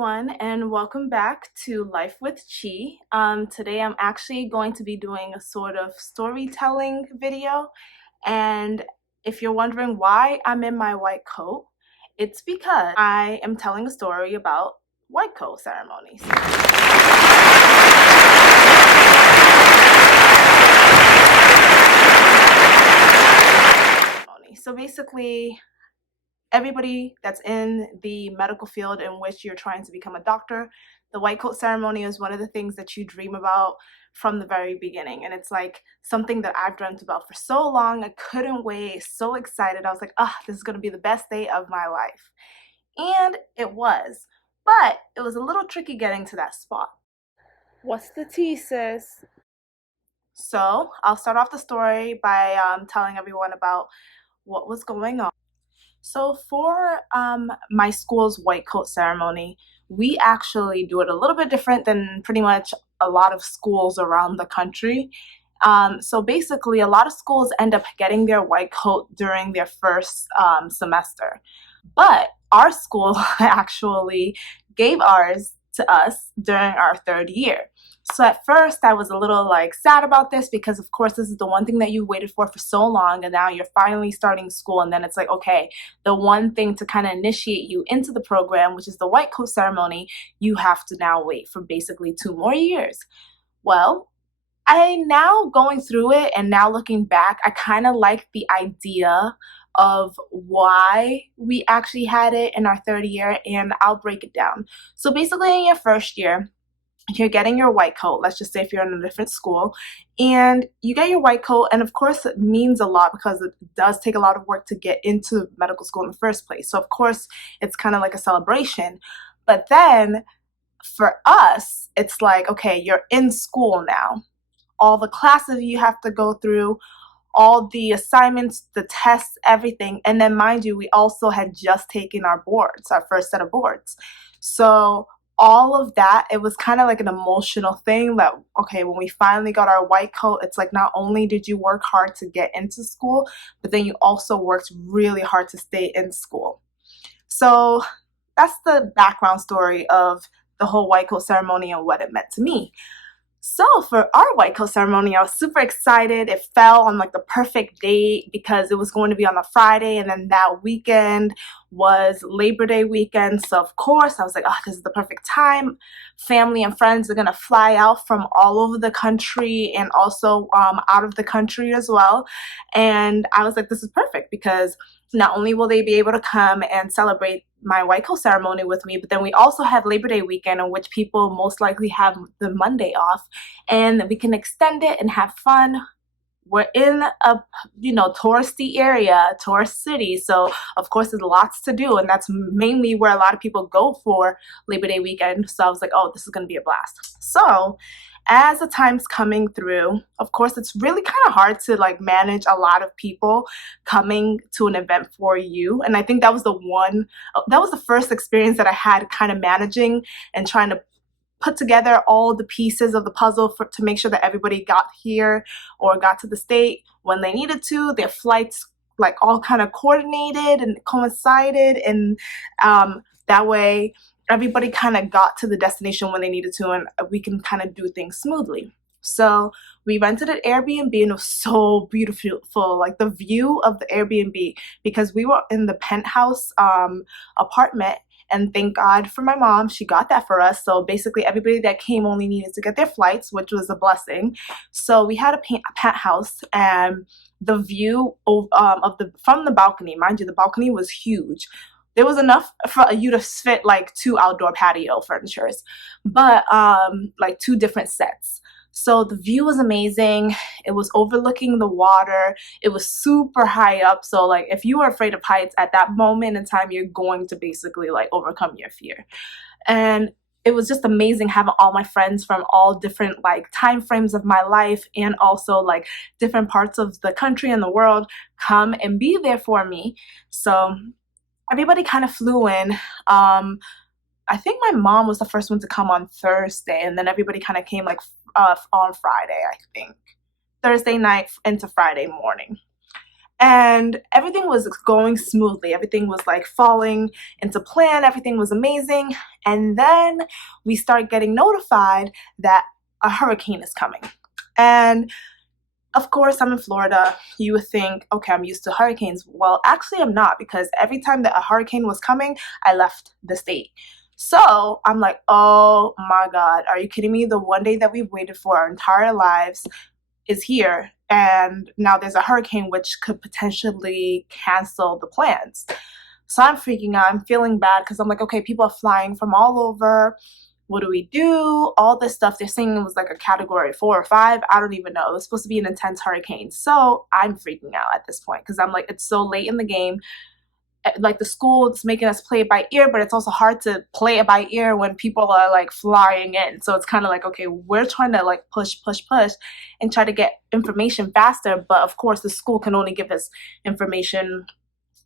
everyone, and welcome back to Life with Chi. Today I'm actually going to be doing a sort of storytelling video, and if you're wondering why I'm in my white coat, it's because I am telling a story about white coat ceremonies. So basically, everybody that's in the medical field in which you're trying to become a doctor, the white coat ceremony is one of the things that you dream about from the very beginning. And it's like something that I've dreamt about for so long. I couldn't wait, so excited. I was like, this is going to be the best day of my life. And it was. But it was a little tricky getting to that spot. What's the tea, sis? So I'll start off the story by telling everyone about what was going on. So for my school's white coat ceremony, we actually do it a little bit different than pretty much a lot of schools around the country. So basically, a lot of schools end up getting their white coat during their first semester. But our school actually gave ours to us during our third year. So at first I was a little sad about this because of course this is the one thing that you waited for so long, and now you're finally starting school, and then it's like, okay, the one thing to kind of initiate you into the program, which is the white coat ceremony, you have to now wait for basically 2 more years. Well, I now going through it and now looking back, I kind of like the idea of why we actually had it in our third year, and I'll break it down. So basically in your first year, you're getting your white coat. Let's just say if you're in a different school and you get your white coat, and of course it means a lot because it does take a lot of work to get into medical school in the first place. So of course it's kind of like a celebration. But then for us, it's like, okay, you're in school now. All the classes you have to go through, all the assignments, the tests, everything. And then mind you, we also had just taken our boards, our first set of boards. So all of that, it was kind of like an emotional thing that, okay, when we finally got our white coat, it's like not only did you work hard to get into school, but then you also worked really hard to stay in school. So that's the background story of the whole white coat ceremony and what it meant to me. So for our white coat ceremony, I was super excited. It fell on like the perfect date because it was going to be on a Friday, and then that weekend was Labor Day weekend. So of course I was like, this is the perfect time. Family and friends are gonna fly out from all over the country and also out of the country as well. And I was like, this is perfect because not only will they be able to come and celebrate my white coat ceremony with me, but then we also have Labor Day weekend, in which people most likely have the Monday off, and we can extend it and have fun. We're in a touristy area, tourist city, so of course there's lots to do, and that's mainly where a lot of people go for Labor Day weekend. So I was like, this is gonna be a blast. So as the time's coming through, of course it's really kind of hard to manage a lot of people coming to an event for you, and I think that was the first experience that I had kind of managing and trying to put together all the pieces of the puzzle to make sure that everybody got here or got to the state when they needed to, their flights all kind of coordinated and coincided, and that way everybody kind of got to the destination when they needed to, and we can kind of do things smoothly. So we rented an Airbnb, and it was so beautiful, like the view of the Airbnb, because we were in the penthouse apartment. And thank God for my mom, she got that for us. So basically everybody that came only needed to get their flights, which was a blessing. So we had a penthouse, and the view from the balcony, mind you, the balcony was huge. There was enough for you to fit 2 outdoor patio furnitures, but 2 different sets. So the view was amazing. It was overlooking the water. It was super high up. So if you were afraid of heights at that moment in time, you're going to basically overcome your fear. And it was just amazing having all my friends from all different time frames of my life, and also different parts of the country and the world come and be there for me. So everybody kind of flew in. I think my mom was the first one to come on Thursday, and then everybody kind of came on Friday, I think. Thursday night into Friday morning. and everything was going smoothly. Everything was like falling into plan. Everything was amazing. And then we start getting notified that a hurricane is coming. And of course, I'm in Florida. You would think, okay, I'm used to hurricanes. Well, actually, I'm not, because every time that a hurricane was coming, I left the state. So I'm like, oh my God, are you kidding me? The one day that we've waited for our entire lives is here. And now there's a hurricane which could potentially cancel the plans. So I'm freaking out. I'm feeling bad because I'm like, okay, people are flying from all over. What do we do? All this stuff. They're saying it was like a category 4 or 5. I don't even know. It was supposed to be an intense hurricane. So I'm freaking out at this point because I'm like, it's so late in the game. Like the school is making us play it by ear, but it's also hard to play it by ear when people are like flying in. So it's kind of like, okay, we're trying to like push and try to get information faster. But of course, the school can only give us information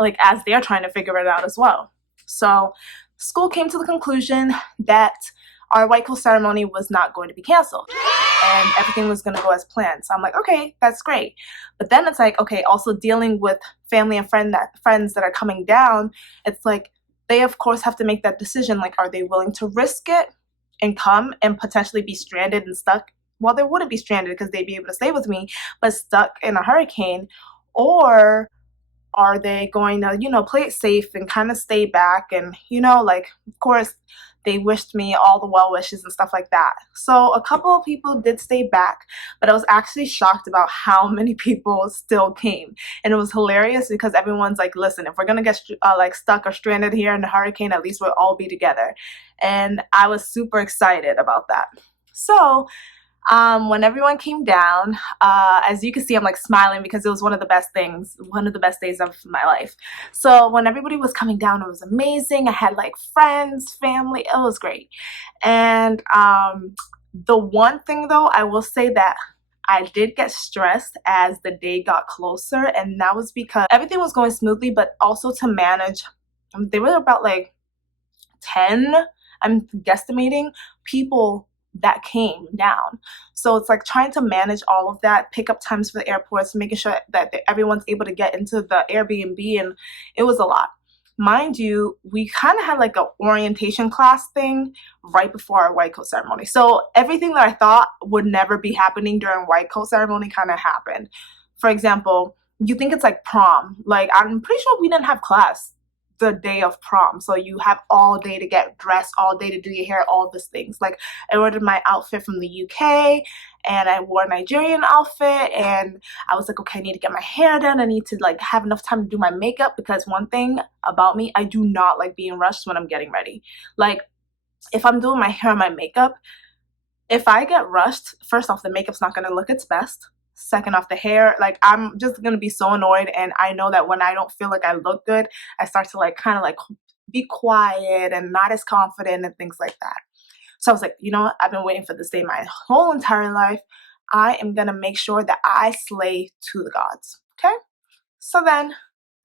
like as they're trying to figure it out as well. So school came to the conclusion that our white coat ceremony was not going to be canceled and everything was going to go as planned. So I'm like, okay, that's great. But then it's like, okay, also dealing with family and friends that are coming down, it's like they of course have to make that decision. Like, are they willing to risk it and come and potentially be stranded and stuck? Well, they wouldn't be stranded because they'd be able to stay with me, but stuck in a hurricane. Or are they going to, play it safe and kind of stay back? And, like, of course, they wished me all the well wishes and stuff like that. So a couple of people did stay back, but I was actually shocked about how many people still came. And it was hilarious because everyone's like, listen, if we're going to get like stuck or stranded here in the hurricane, at least we'll all be together. And I was super excited about that. So when everyone came down, as you can see, I'm like smiling because it was one of the best days of my life. So when everybody was coming down, it was amazing. I had like friends, family, it was great. And the one thing though, I will say that I did get stressed as the day got closer, and that was because everything was going smoothly, but also to manage, they were about like 10, I'm guesstimating, people that came down. So it's like trying to manage all of that, pick up times for the airports, making sure that everyone's able to get into the Airbnb, and it was a lot. Mind you, we kind of had like an orientation class thing right before our white coat ceremony. So everything that I thought would never be happening during white coat ceremony kind of happened. For example, you think it's like prom. Like, I'm pretty sure we didn't have class the day of prom, so you have all day to get dressed, all day to do your hair, all these things. Like, I ordered my outfit from the UK and I wore a Nigerian outfit, and I was like, okay, I need to get my hair done, I need to like have enough time to do my makeup, because one thing about me, I do not like being rushed when I'm getting ready. Like, if I'm doing my hair and my makeup, if I get rushed, first off, the makeup's not going to look its best. Second off, the hair, like, I'm just going to be so annoyed. And I know that when I don't feel like I look good, I start to like kind of like be quiet and not as confident and things like that. So I was like, you know what? I've been waiting for this day my whole entire life. I am going to make sure that I slay to the gods. Okay? So then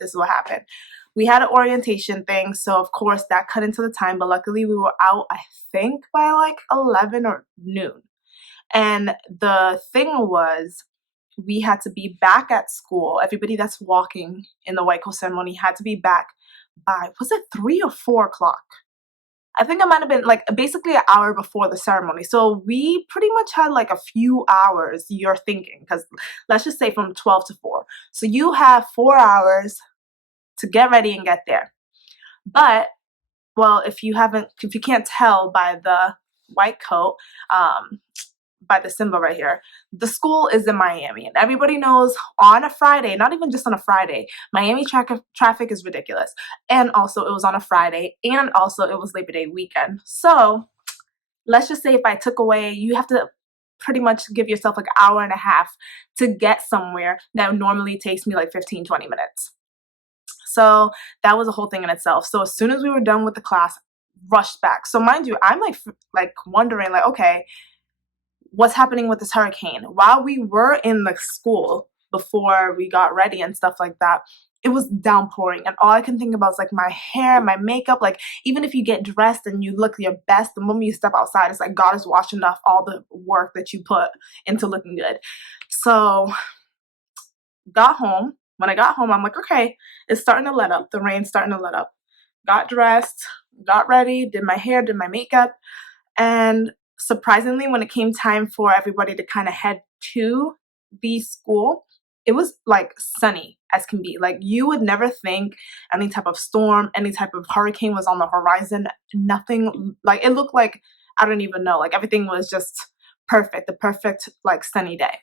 this is what happened. We had an orientation thing, so of course that cut into the time, but luckily we were out, I think, by like 11 or noon. And the thing was, we had to be back at school. Everybody that's walking in the white coat ceremony had to be back by, was it 3 or 4 o'clock? I think it might have been like basically an hour before the ceremony. So we pretty much had like a few hours, you're thinking, because let's just say from 12 to 4. So you have 4 hours to get ready and get there. But, well, if you can't tell by the white coat, by the symbol right here, the school is in Miami, and everybody knows on a Friday, not even just on a Friday, Miami traffic is ridiculous. And also it was on a Friday, and also it was Labor Day weekend. So let's just say if I took away, you have to pretty much give yourself like an hour and a half to get somewhere that normally takes me like 15-20 minutes. So that was a whole thing in itself. So as soon as we were done with the class, rushed back. So mind you, I'm like wondering like, okay, what's happening with this hurricane? While we were in the school before we got ready and stuff like that, it was downpouring, and all I can think about is like my hair, my makeup. Like, even if you get dressed and you look your best, the moment you step outside, it's like God is washing off all the work that you put into looking good. So got home, When I got home, I'm like, okay, it's starting to let up. The rain's starting to let up. Got dressed, got ready, did my hair, did my makeup, and surprisingly, when it came time for everybody to kind of head to the school, it was like sunny as can be. Like you would never think any type of storm, any type of hurricane was on the horizon. Nothing, like it looked like, I don't even know, like everything was just perfect, the perfect like sunny day.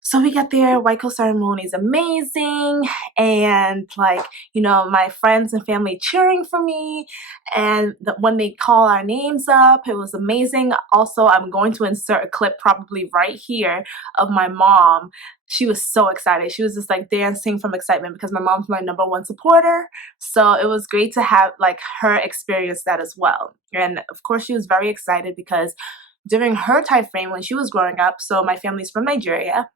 So we get there, white coat ceremony is amazing, and like, you know, my friends and family cheering for me, and when they call our names up, it was amazing. Also, I'm going to insert a clip probably right here of my mom. She was so excited. She was just like dancing from excitement because my mom's my #1 supporter. So it was great to have like her experience that as well. And of course, she was very excited because during her time frame when she was growing up, so my family's from Nigeria,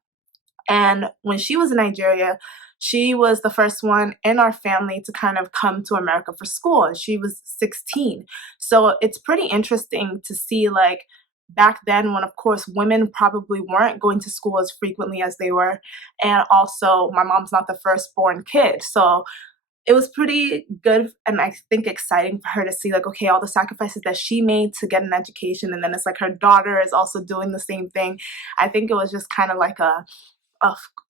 and when she was in Nigeria, she was the first one in our family to kind of come to America for school, and she was 16. So it's pretty interesting to see, like, back then when, of course, women probably weren't going to school as frequently as they were. And also, my mom's not the firstborn kid. So it was pretty good and I think exciting for her to see, like, okay, all the sacrifices that she made to get an education. And then it's like her daughter is also doing the same thing. I think it was just kind of like a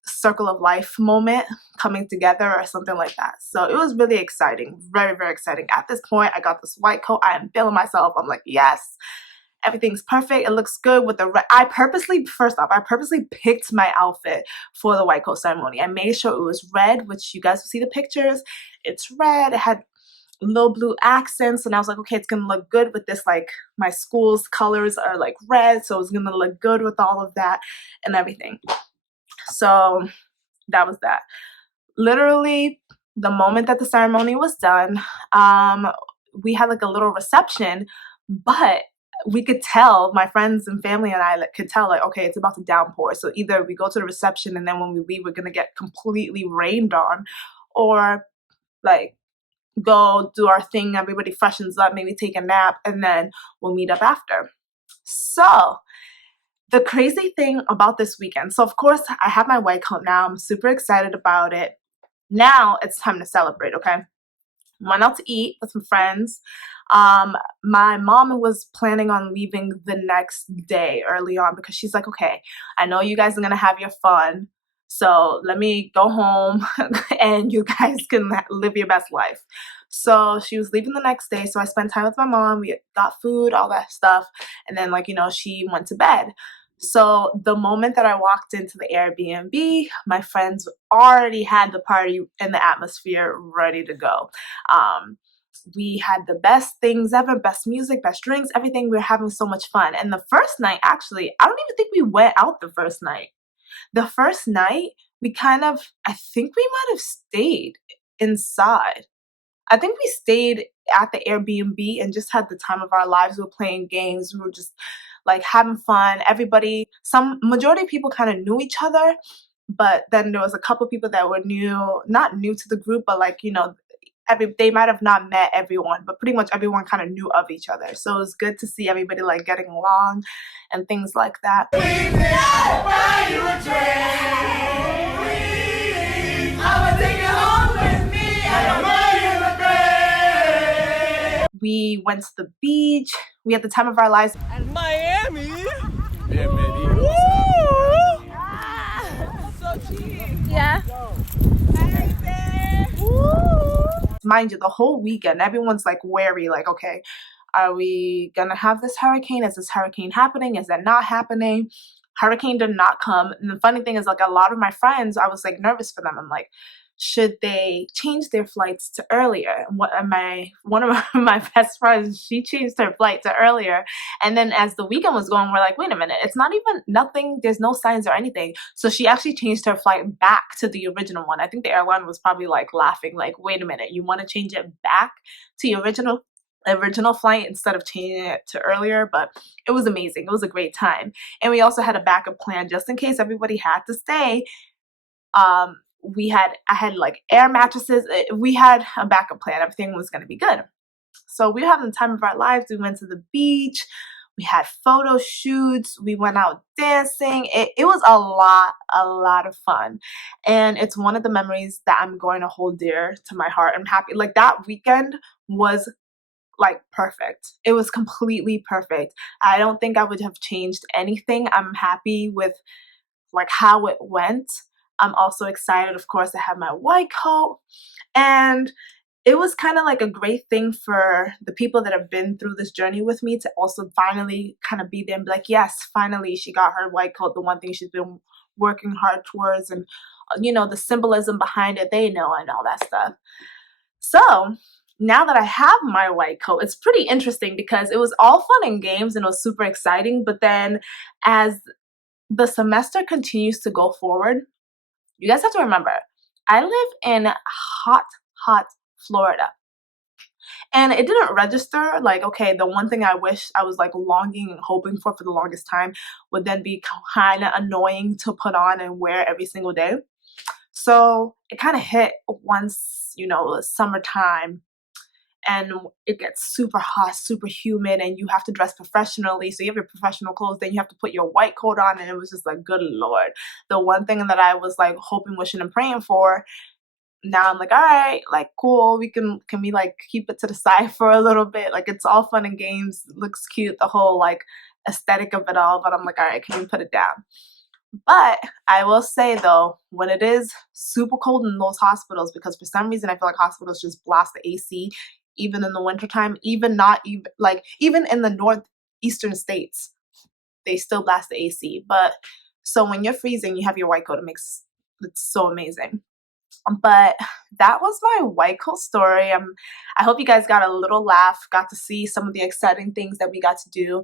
circle of life moment coming together or something like that. So it was really exciting, very, very exciting. At this point, I got this white coat. I am feeling myself. I'm like, yes, everything's perfect. It looks good with the red. First off, I purposely picked my outfit for the white coat ceremony. I made sure it was red, which you guys will see the pictures. It's red. It had little blue accents, and I was like, okay, it's gonna look good with this, like my school's colors are like red, so it's gonna look good with all of that and everything. So that was that. Literally, the moment that the ceremony was done, we had like a little reception, but we could tell, my friends and family and I could tell, like, okay, it's about to downpour. So either we go to the reception and then when we leave, we're gonna get completely rained on, or like go do our thing, everybody freshens up, maybe take a nap, and then we'll meet up after. So the crazy thing about this weekend, so of course I have my white coat now. I'm super excited about it. Now it's time to celebrate, okay? Went out to eat with some friends. My mom was planning on leaving the next day early on because she's like, okay, I know you guys are gonna have your fun, so let me go home and you guys can live your best life. So she was leaving the next day, so I spent time with my mom. We got food, all that stuff, and then, like, you know, she went to bed. So the moment that I walked into the Airbnb, my friends already had the party and the atmosphere ready to go. Um, we had the best things ever, best music, best drinks, everything. We were having so much fun. And the first night, actually, I don't even think we went out the first night. The first night, we kind of, I think we might have stayed inside. I think we stayed at the Airbnb and just had the time of our lives. We were playing games. We were just like having fun. Everybody, some majority of people kind of knew each other, but then there was a couple people that were new, not new to the group, but like, you know, they might have not met everyone, but pretty much everyone kind of knew of each other. So it was good to see everybody like getting along and things like that. We went to the beach. We had the time of our lives. And Miami. So cheap. Yeah. Mind you, the whole weekend, everyone's like wary, like, okay, are we gonna have this hurricane? Is this hurricane happening? Is that not happening? Hurricane did not come. And the funny thing is, like, a lot of my friends, I was like nervous for them. I'm like, should they change their flights to earlier? And one of my best friends, she changed her flight to earlier. And then as the weekend was going, we're like, wait a minute, it's not even nothing, there's no signs or anything. So she actually changed her flight back to the original one. I think the airline was probably like laughing, like, wait a minute, you want to change it back to your original flight instead of changing it to earlier? But it was amazing. It was a great time. And we also had a backup plan just in case everybody had to stay. I had like air mattresses. We had a backup plan. Everything was going to be good. So we were having the time of our lives. We went to the beach. We had photo shoots. We went out dancing. It was a lot of fun. And it's one of the memories that I'm going to hold dear to my heart. I'm happy. Like that weekend was like perfect. It was completely perfect. I don't think I would have changed anything. I'm happy with like how it went. I'm also excited, of course, to have my white coat. And it was kind of like a great thing for the people that have been through this journey with me to also finally kind of be there and be like, yes, finally she got her white coat, the one thing she's been working hard towards, and the symbolism behind it, they know, and all that stuff. So now that I have my white coat, it's pretty interesting because it was all fun and games and it was super exciting. But then as the semester continues to go forward, you guys have to remember, I live in hot Florida. And it didn't register like, okay, the one thing I wish I was like longing and hoping for the longest time would then be kind of annoying to put on and wear every single day. So it kind of hit once, summertime, and it gets super hot, super humid, and you have to dress professionally. So you have your professional clothes, then you have to put your white coat on, and it was just like, good Lord. The one thing that I was like hoping, wishing, and praying for, now I'm like, all right, like cool, can we like keep it to the side for a little bit? Like it's all fun and games, it looks cute, the whole like aesthetic of it all, but I'm like, all right, can you put it down? But I will say though, when it is super cold in those hospitals, because for some reason I feel like hospitals just blast the AC even in the wintertime, even in the northeastern states, they still blast the AC. But so when you're freezing, you have your white coat, it's so amazing. But that was my white coat story. I hope you guys got a little laugh, got to see some of the exciting things that we got to do.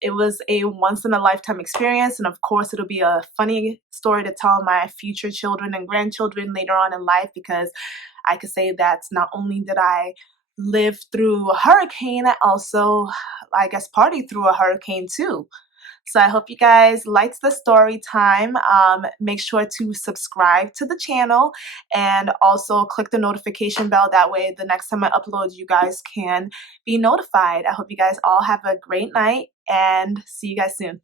It was a once in a lifetime experience, and of course it'll be a funny story to tell my future children and grandchildren later on in life, because I could say that not only did I live through a hurricane, I also, I guess, party through a hurricane too. So I hope you guys liked the story time. Make sure to subscribe to the channel and also click the notification bell. That way the next time I upload, you guys can be notified. I hope you guys all have a great night and see you guys soon.